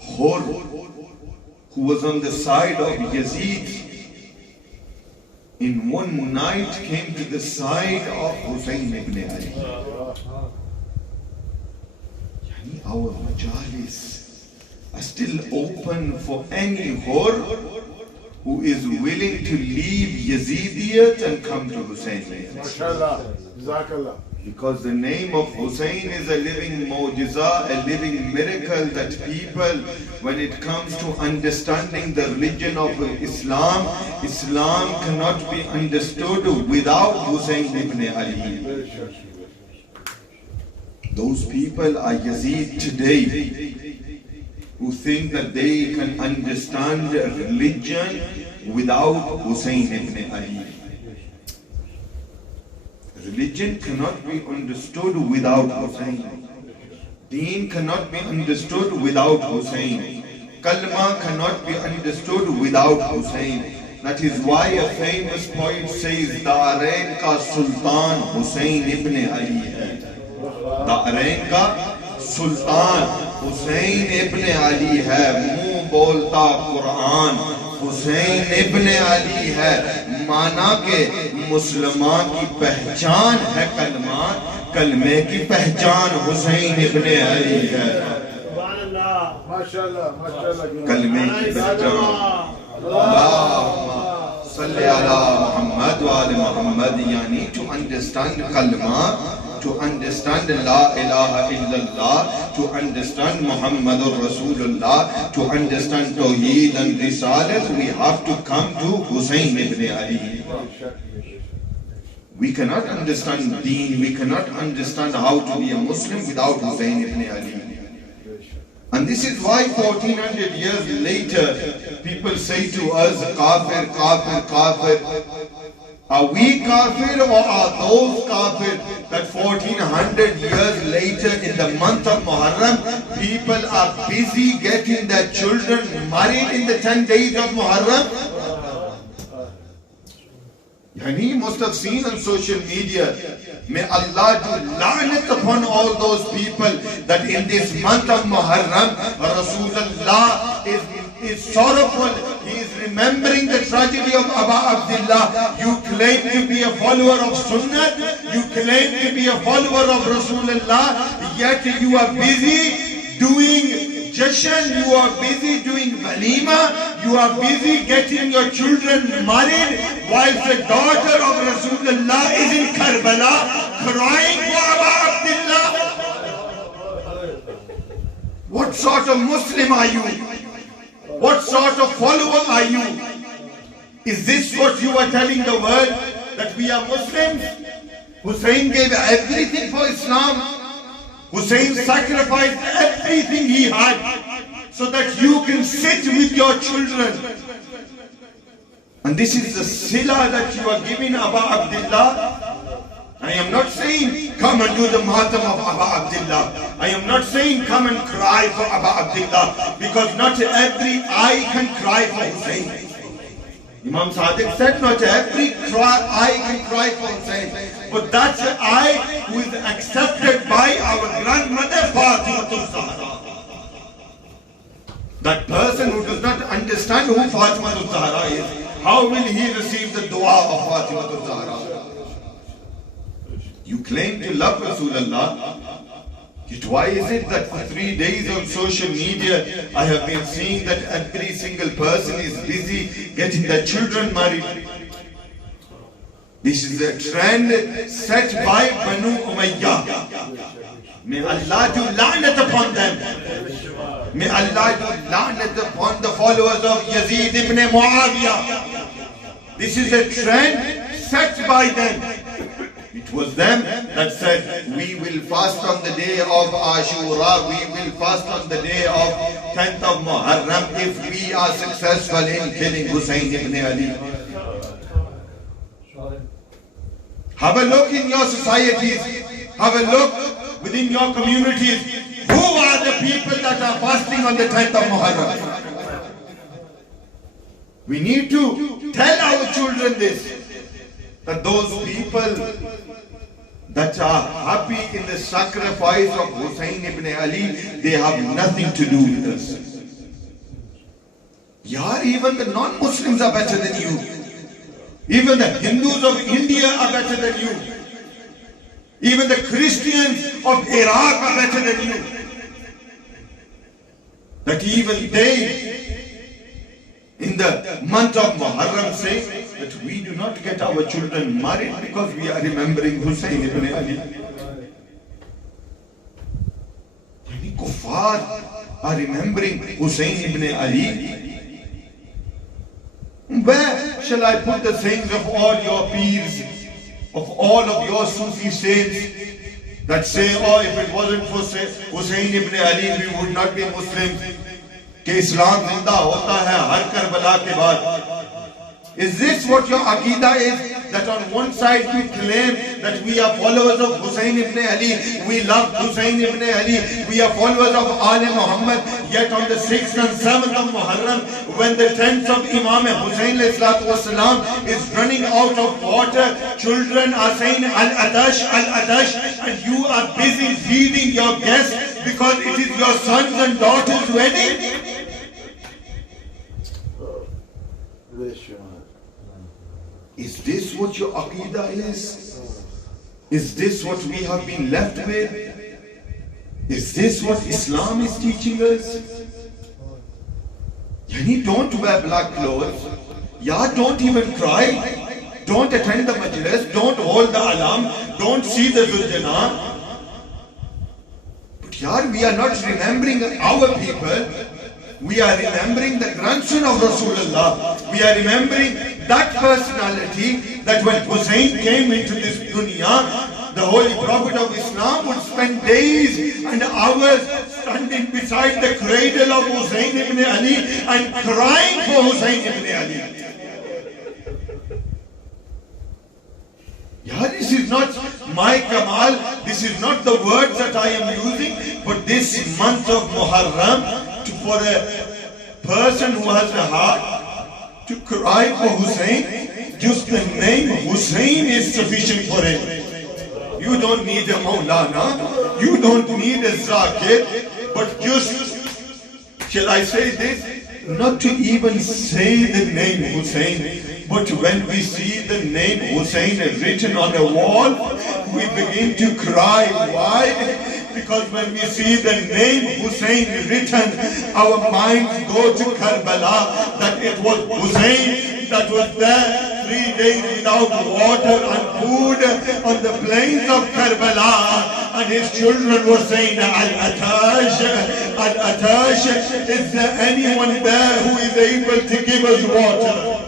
Hur, who was on the side of Yazid, in one night came to the side of Hussein ibn Ali. Our majalis are still open for any Hur who is willing to leave Yazidiyat and come to Husayniyat. MashaAllah. Jazakallah. Because the name of Hussein is a living mu'jiza, a living miracle that people, when it comes to understanding the religion of Islam, Islam cannot be understood without Hussein ibn Ali. Those people are Yazid today who think that they can understand religion without Hussein ibn Ali. Religion cannot be understood without Hussein. Deen cannot be understood without Hussein. Kalma cannot be understood without Hussein. That is why a famous poet says, Da'arain ka Sultan Hussein ibn Ali hai. Da'arain ka Sultan Hussein ibn Ali hai. Muh bolta Quran Hussein ibn Ali hai. माना के मुसलमान की पहचान है कलमा, कलमे की पहचान हुसैन इब्न अली है। कलमे की पहचान अल्लाहुम्मा सल्ली अला मुहम्मद व आले मुहम्मद, यानी to understand kalma, to understand La ilaha illallah, to understand Muhammadur Rasulullah, to understand Tawheed and Risalat, we have to come to Hussein ibn Ali. We cannot understand Deen, we cannot understand how to be a Muslim without Hussein ibn Ali. And this is why 1400 years later, people say to us, Kafir, Kafir, Kafir. Are we kafir or are those kafir that 1400 years later in the month of Muharram, people are busy getting their children married in the 10 days of Muharram? And he must have seen on social media, may Allah do la'nat upon all those people that in this month of Muharram, Rasulullah is sorrowful. He is remembering the tragedy of Aba Abdullah. You claim to be a follower of Sunnah, you claim to be a follower of Rasulullah, yet you are busy doing jashan, you are busy doing walima, you are busy getting your children married, whilst the daughter of Rasulullah is in Karbala crying for Aba Abdullah. What sort of Muslim are you? What sort of follower are you? Is this what you are telling the world, that we are Muslims? Hussein gave everything for Islam. Hussein sacrificed everything he had so that you can sit with your children. And this is the sila that you are giving Aba Abdullah. I am not saying come and do the matam of Aba Abdullah. I am not saying come and cry for Aba Abdullah, because not every eye can cry for Hussein. Imam Sadiq said not every eye can cry for Hussein, but that's the eye who is accepted by our grandmother Fatima Zahra. That person who does not understand who Fatima Zahra is, how will he receive the dua of Fatima Zahra? You claim to love Rasulullah, yet why is it that for 3 days on social media I have been seeing that every single person is busy getting their children married? This is a trend set by Banu Umayyah. May Allah do la'nat upon them. May Allah do la'nat upon the followers of Yazid ibn Muawiyah. This is a trend set by them. It was them that said, we will fast on the day of Ashura, we will fast on the day of 10th of Muharram if we are successful in killing Hussein ibn Ali. Have a look in your societies, have a look within your communities. Who are the people that are fasting on the 10th of Muharram? We need to tell our children this, that those people that are happy in the sacrifice of Hussein ibn Ali, they have nothing to do with us. Yaar, even the non-Muslims are better than you. Even the Hindus of India are better than you. Even the Christians of Iraq are better than you. That even they, in the month of Muharram, say that we do not get our children married because we are remembering Hussein ibn Ali. Yani kuffar are remembering Hussein ibn Ali. Where shall I put the sayings of all your peers, of all of your Sufi saints that say, oh, if it wasn't for Hussein ibn Ali, we would not be Muslims. Ke Islam zinda hota hai har Karbala ke baad. Is this what your Aqidah is? That on one side you claim that we are followers of Hussein ibn Ali, we love Hussein ibn Ali, we are followers of Ali Muhammad, yet on the 6th and 7th of Muharram, when the tents of Imam Hussein ﷺ is running out of water, children are saying Al-Adash, Al-Adash, and you are busy feeding your guests because it is your sons and daughters' wedding? Is this what your Aqidah is? Is this what we have been left with? Is this what Islam is teaching us? Yani, don't wear black clothes. Yeah, don't even cry. Don't attend the majlis. Don't hold the alam. Don't see the Zuljana. But yaar, we are not remembering our people. We are remembering the grandson of Rasulullah. We are remembering that personality that when Hussein came into this dunya, the Holy Prophet of Islam would spend days and hours standing beside the cradle of Hussein ibn Ali and crying for Hussein ibn Ali. Yeah, this is not my Kamal, this is not the words that I am using, but this month of Muharram, for a person who has a heart to cry for Hussein, just the name Hussein is sufficient for it. You don't need a Maulana, you don't need a Zakir, but just, shall I say this? Not to even say the name Hussein, but when we see the name Hussein written on a wall, we begin to cry. Why? Because when we see the name Hussein written, our minds go to Karbala, that it was Hussein that was there 3 days without water and food on the plains of Karbala, and his children were saying, Al-Atash, Al-Atash, is there anyone there who is able to give us water?